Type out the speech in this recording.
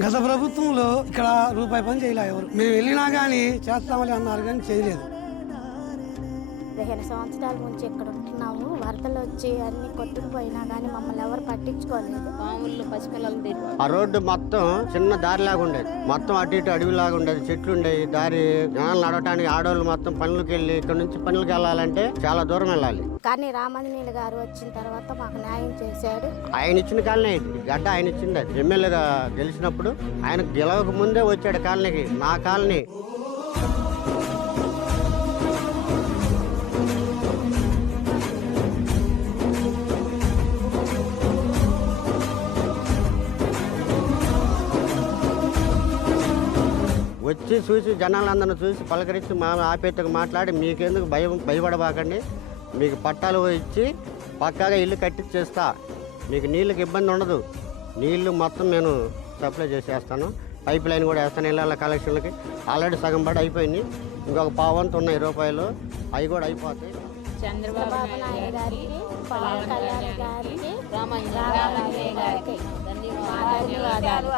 గత ప్రభుత్వంలో ఇక్కడ రూపాయి పని చేయలే ఎవరు. మేము వెళ్ళినా కానీ చేస్తామని అన్నారు కానీ చేయలేదు. 15 సంవత్సరాల నుంచి ఇక్కడ ఉంటున్నాము. వరదలు వచ్చి అన్ని కొట్టుకుపోయినా కానీ మమ్మల్ని ఎవరు పట్టించుకోలేదు. మామూలు పసిపిల్లలు ఆ రోడ్డు మొత్తం చిన్న దారిలాగా ఉండేది. మొత్తం అటు ఇటు అడవిలాగా ఉండేది. చెట్లు ఉండేవి. దారి జనాలు నడవటానికి ఆడవాళ్ళు మొత్తం పనులకు వెళ్ళి ఇక్కడ నుంచి పనులకు వెళ్ళాలంటే చాలా దూరం వెళ్ళాలి. కానీ రామంజనేయులు గారు వచ్చిన తర్వాత మాకు న్యాయం చేశాడు. ఆయన ఇచ్చిన కాలనీ గడ్డ ఆయన ఇచ్చింది. ఎమ్మెల్యేగా గెలిచినప్పుడు ఆయన గెలవక ముందే వచ్చాడు కాలనీకి. నా కాలనీ వచ్చి చూసి జనాలందరినీ చూసి పలకరించి మా ఆపేతకు మాట్లాడి మీకెందుకు భయపడబాకండి, మీకు పట్టాలు ఇచ్చి పక్కాగా ఇల్లు కట్టించేస్తా, మీకు నీళ్ళకి ఇబ్బంది ఉండదు, నీళ్లు మొత్తం నేను సప్లై చేసేస్తాను, పైప్ లైన్ కూడా వేస్తాను ఇళ్ళ కలెక్షన్లకి. ఆల్రెడీ సగం పడి అయిపోయింది. ఇంకొక పావంతు ఉన్నాయి రూపాయలు, అవి కూడా అయిపోతాయి. చంద్రబాబు నాయుడు గారికి, పవన్ కళ్యాణ్ గారికి, రామంజనేయులు గారికి ధన్యవాదాలు.